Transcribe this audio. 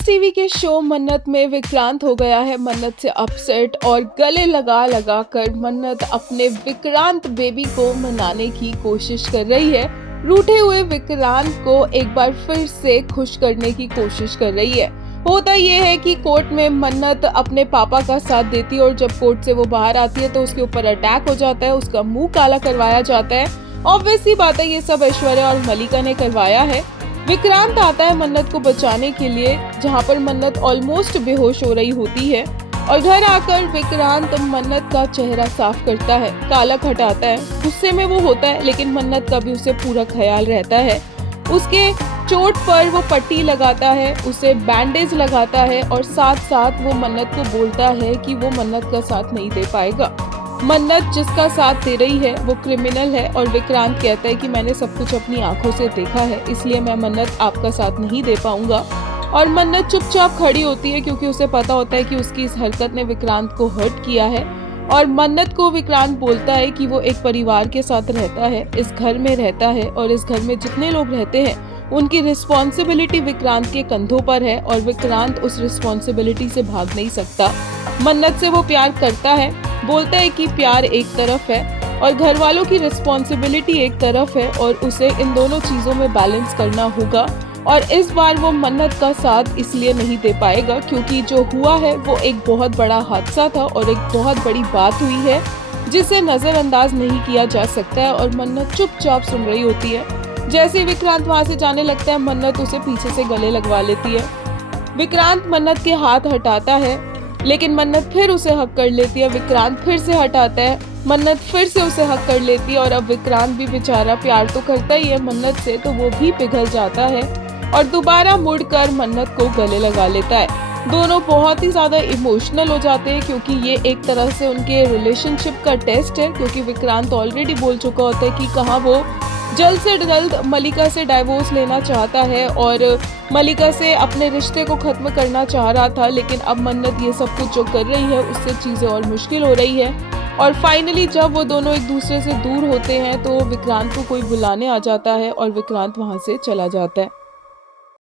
Flowers TV के show मन्नत में विक्रांत हो गया है मन्नत से अपसेट और गले लगा लगा कर मन्नत अपने विक्रांत बेबी को मनाने की कोशिश कर रही है। रूठे हुए विक्रांत को एक बार फिर से खुश करने की कोशिश कर रही है। होता यह है कि कोर्ट में मन्नत अपने पापा का साथ देती है और जब कोर्ट से वो बाहर आती है तो उसके ऊपर अटैक हो जाता है, उसका मुंह काला करवाया जाता है। ऑब्वियस सी बात है, ये सब ऐश्वर्या और मलिका ने करवाया है। विक्रांत आता है मन्नत को बचाने के लिए, जहां पर मन्नत ऑलमोस्ट बेहोश हो रही होती है और घर आकर विक्रांत मन्नत का चेहरा साफ करता है, कालक हटाता है। गुस्से में वो होता है लेकिन मन्नत का भी उसे पूरा ख्याल रहता है। उसके चोट पर वो पट्टी लगाता है, उसे बैंडेज लगाता है और साथ साथ वो मन्नत को बोलता है कि वो मन्नत का साथ नहीं दे पाएगा। मन्नत जिसका साथ दे रही है वो क्रिमिनल है और विक्रांत कहता है कि मैंने सब कुछ अपनी आंखों से देखा है, इसलिए मैं मन्नत आपका साथ नहीं दे पाऊंगा। और मन्नत चुपचाप खड़ी होती है क्योंकि उसे पता होता है कि उसकी इस हरकत ने विक्रांत को हर्ट किया है। और मन्नत को विक्रांत बोलता है कि वो एक परिवार के साथ रहता है, इस घर में रहता है और इस घर में जितने लोग रहते हैं उनकी रिस्पॉन्सिबिलिटी विक्रांत के कंधों पर है और विक्रांत उस रिस्पॉन्सिबिलिटी से भाग नहीं सकता। मन्नत से वो प्यार करता है, बोलता है कि प्यार एक तरफ है और घर वालों की रिस्पॉन्सिबिलिटी एक तरफ है और उसे इन दोनों चीजों में बैलेंस करना होगा। और इस बार वो मन्नत का साथ इसलिए नहीं दे पाएगा क्योंकि जो हुआ है वो एक बहुत बड़ा हादसा था और एक बहुत बड़ी बात हुई है जिसे नजरअंदाज नहीं किया जा सकता है। और मन्नत चुपचाप सुन रही होती है। जैसे ही विक्रांत वहां से जाने लगता है, मन्नत उसे पीछे से गले लगवा लेती है। विक्रांत मन्नत के हाथ हटाता है लेकिन मन्नत फिर उसे हक कर लेती है। विक्रांत फिर से हटाता है, मन्नत फिर से उसे हक कर लेती है और अब विक्रांत भी बेचारा प्यार तो करता ही है मन्नत से, तो वो भी पिघल जाता है और दोबारा मुड़कर मन्नत को गले लगा लेता है। दोनों बहुत ही ज्यादा इमोशनल हो जाते हैं क्योंकि ये एक तरह से उनके रिलेशनशिप का टेस्ट है, क्योंकि विक्रांत ऑलरेडी बोल चुका होता है कि कहाँ वो जल्द से जल्द मलिका से डाइवोर्स लेना चाहता है और मलिका से अपने रिश्ते को खत्म करना चाह रहा था। लेकिन अब मन्नत ये सब कुछ जो कर रही है उससे चीजें और मुश्किल हो रही है। और फाइनली जब वो दोनों एक दूसरे से दूर होते हैं तो विक्रांत को कोई बुलाने आ जाता है और विक्रांत वहां से चला जाता है।